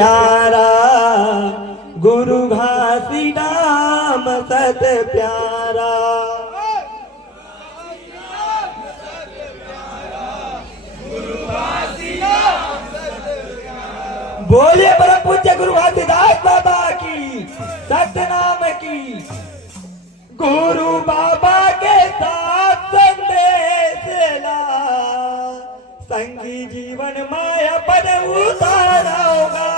प्यारा, गुरु घासीदास सत प्यारा। बोलिए परम पूज्य गुरु घासीदास बाबा की सतनाम की। गुरु बाबा के साथ संदेश ला, संगी जीवन माया पर उतारा होगा।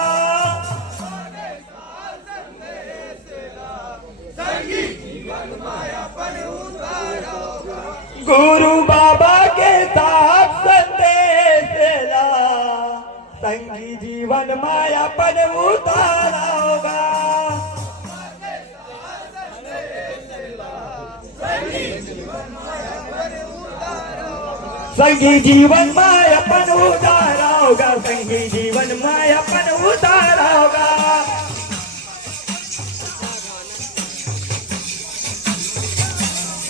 गुरु बाबा के साथ संदेश ला, संगी जीवन माया पर उतारा होगा। संगी जीवन माया पर उतारा होगा, संगी जीवन माया पर उतारा होगा।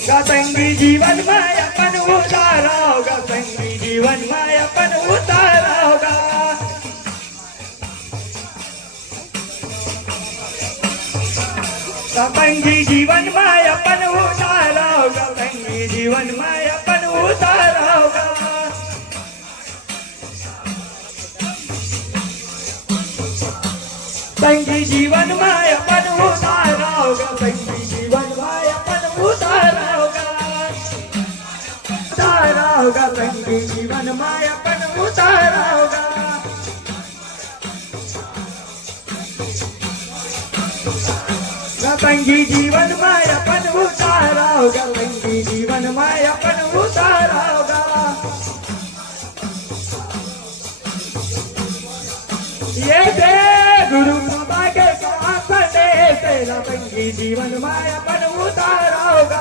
संगी जीवन माया पर उतारा होगा, संगी जीवन माया पर उतारा होगा। संगी जीवन माया पर उतारा होगा, संगी जीवन माया पर उतारा होगा। संगी जीवन माया पर उतारा होगा, संगी जीवन माया पर उतारा होगा। उतारा होगा, संगी जीवन माया पर उतारा होगा। संगी जीवन माया पर उतारा होगा, संगी जीवन माया पर उतारा होगा। ये दे गुरु बाबा के साथ संदेश ला, संगी जीवन माया पर उतारा होगा।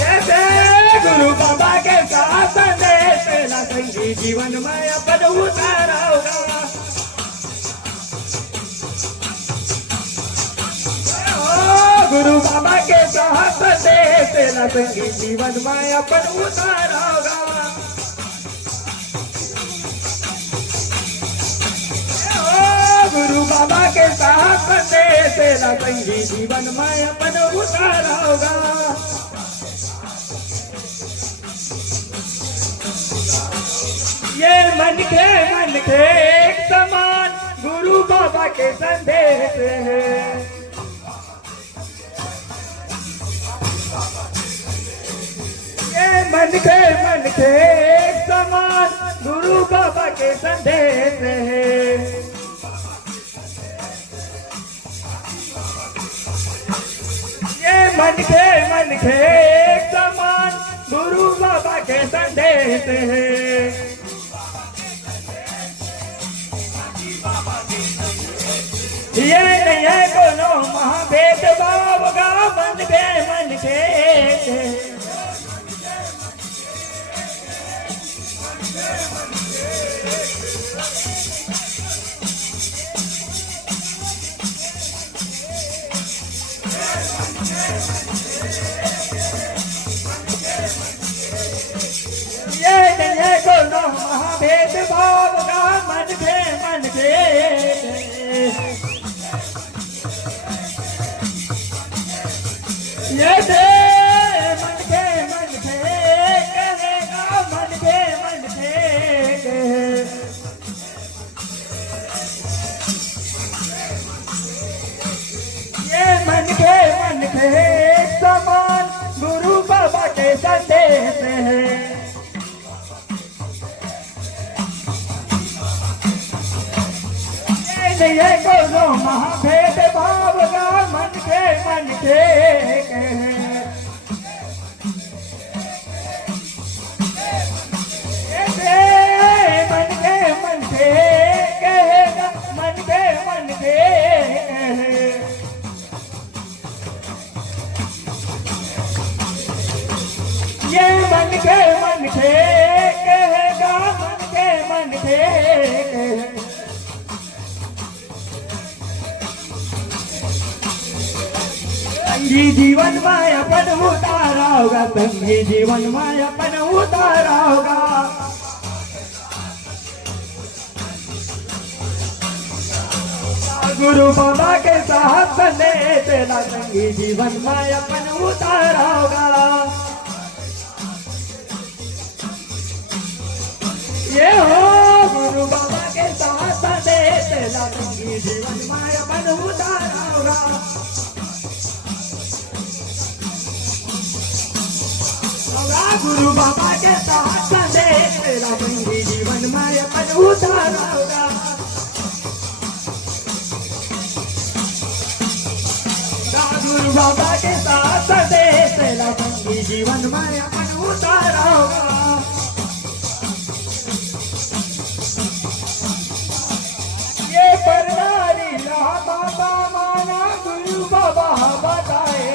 ये दे गुरु बाबा के साथ संदेश ला, संगी जीवन माया पर उतारा होगा। गुरु बाबा के साथ संदेश ला, संगी जीवन माया पर उतारा होगा। गुरु बाबा के साथ संदेश ला, संगी जीवन माया पर उतारा होगा। ये मन के एक समान गुरु बाबा के संदेश है। ये मन के एक समान गुरु बाबा के संदेश है। ये मन के एक समान गुरु बाबा के संदेश है। ये नहीं है कोनो महाभेद भाव का, मन के ये नहीं है कोनो महाभेद भाव का, मन के ये दे मन के कहेगा, मन के ये मन के समान गुरु बाबा के संदेश है। ये नहीं है कोनो महाभेद भाव का, मन के मन के कहेगा, मन के ये मन के कहेगा, मन के संगी जीवन माया पर उतारा होगा, संगी जीवन माया पर उतारा होगा। गुरु बाबा के साथ चले तेरा संगी जीवन में अपन उतारा होगा। ये हो गुरु बाबा के साथ चले तेरा संगी जीवन में अपन उतारा होगा। गुरु बाबा के साथ चले तेरा संगी जीवन में अपन उतारा होगा। गुरु बाबा के साथ चले तेरा संगी जीवन में अपन उतारा होगा। ये परनारी बाबा माना गुरु बाबा बताए।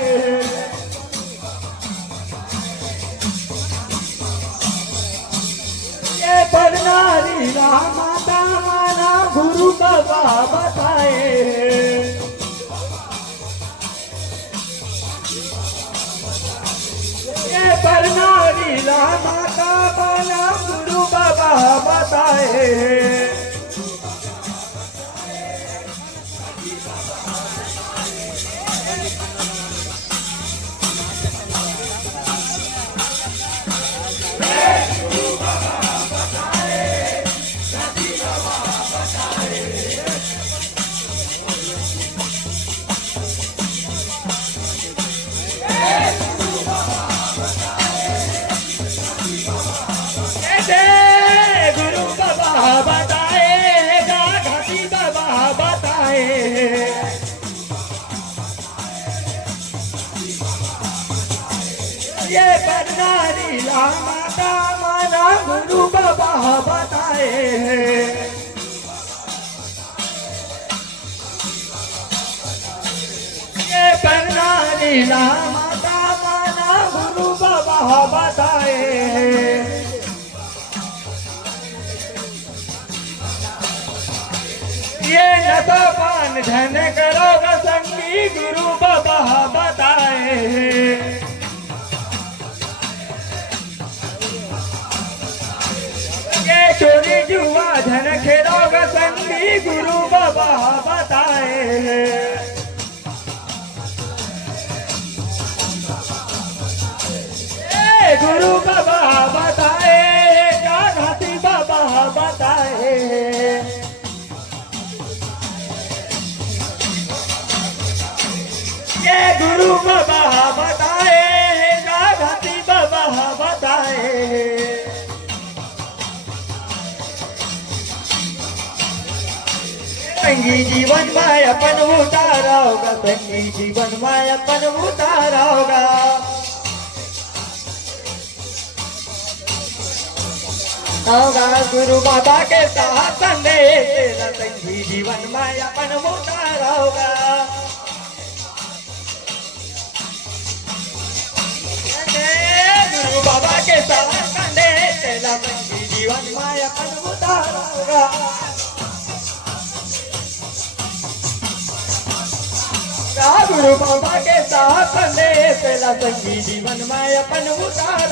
ये परनारी माता माना गुरु बाबा बताए। परनारी माता माना गुरु बाबा बताए। गुरु बाबा बताएगा घाटी बाबा बताए। ये परनारी माता माना गुरु बाबा बताए। ये परनारी माता माना गुरु बाबा बताए। ये न तो पान धन करोगा संगी गुरु बाबा बताए। ये चोरी जुआ धन खेलोगा संगी गुरु बाबा बताए। ये गुरु बाबा बताए गाती बाबा बताए। ये गुरु बाबा बताए गाती बाबा बताए। संगी जीवन में अपन उतारा होगा। संगी जीवन में अपन उतारा होगा। गुरु बाबा के साथ चले तेरा संगी जीवन में अपन उतारा होगा। गुरु बाबा के साथ चले तेरा संगी जीवन में अपन उतारा होगा। गुरु बाबा के साथ चले तेरा संगी जीवन में अपन उतारा।